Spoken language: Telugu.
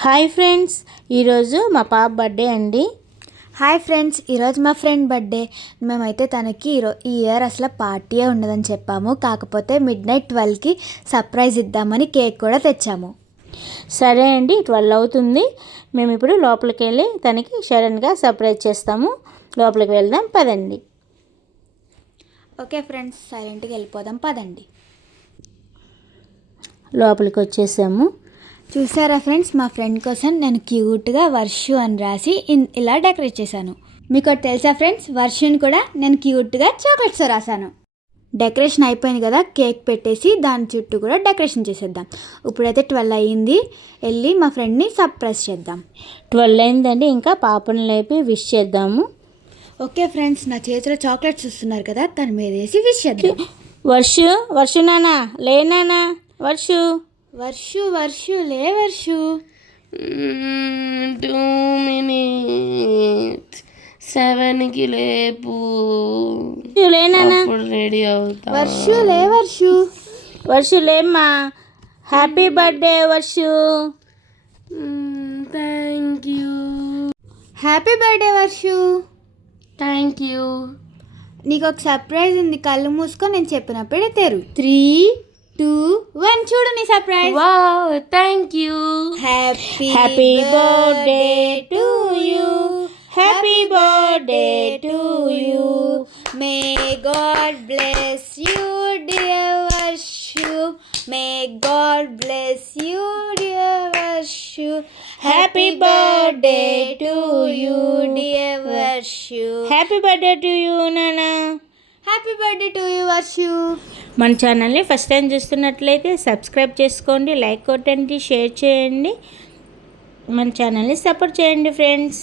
హాయ్ ఫ్రెండ్స్, ఈరోజు మా పాప బర్త్డే అండి. హాయ్ ఫ్రెండ్స్, ఈరోజు మా ఫ్రెండ్ బర్త్డే. మేమైతే తనకి ఈ ఇయర్ అసలు పార్టీయే ఉండదని చెప్పాము. కాకపోతే మిడ్నైట్ 12కి సర్ప్రైజ్ ఇద్దామని కేక్ కూడా తెచ్చాము. సరే అండి, 12 అవుతుంది. మేము ఇప్పుడు లోపలికి వెళ్ళి తనకి సడన్గా సర్ప్రైజ్ చేస్తాము. లోపలికి వెళ్దాం పదండి. ఓకే ఫ్రెండ్స్, సైలెంట్గా వెళ్ళిపోదాం పదండి. లోపలికి వచ్చేసాము. చూసారా ఫ్రెండ్స్, మా ఫ్రెండ్ కోసం నేను క్యూట్గా వర్షు అని రాసి ఇలా డెకరేట్ చేశాను. మీకు తెలుసా ఫ్రెండ్స్, వర్షుని కూడా నేను క్యూట్గా చాక్లెట్స్ రాశాను. డెకరేషన్ అయిపోయింది కదా, కేక్ పెట్టేసి దాని చుట్టూ కూడా డెకరేషన్ చేసేద్దాం. ఇప్పుడైతే 12 అయ్యింది, వెళ్ళి మా ఫ్రెండ్ని సర్ప్రైజ్ చేద్దాం. 12 అయిందండి, ఇంకా పాపను లేపి విష్ చేద్దాము. ఓకే ఫ్రెండ్స్, నా చేతిలో చాక్లెట్స్ వస్తున్నారు కదా, తన మీద వేసి విష్ చేద్దాం. వర్షు నానా లే, నానా వర్షు వర్షు లే వర్షు. 2 minutes 7కి లేపు, లేనా రెడీ అవుతా. వర్షు లే వర్షు లేమ్మా. Happy birthday Varshu. Thank you. Happy birthday Varshu. Thank you. నీకు ఒక సర్ప్రైజ్ ఉంది, కళ్ళు మూసుకొని నేను చెప్పినప్పుడే తెరు. 3, 2, 1 చూడు నీ surprise. Wow, thank you. Happy birthday to you. Happy birthday to you. May God bless you dear Varshu. May God bless you dear Varshu. Happy birthday to you dear Varshu. Happy birthday to you నానా. Happy birthday to you Varshu. మన ఛానల్ని ఫస్ట్ టైం చూస్తున్నట్లయితే సబ్స్క్రైబ్ చేసుకోండి, లైక్ కొట్టండి, షేర్ చేయండి. మన ఛానల్ని సపోర్ట్ చేయండి ఫ్రెండ్స్.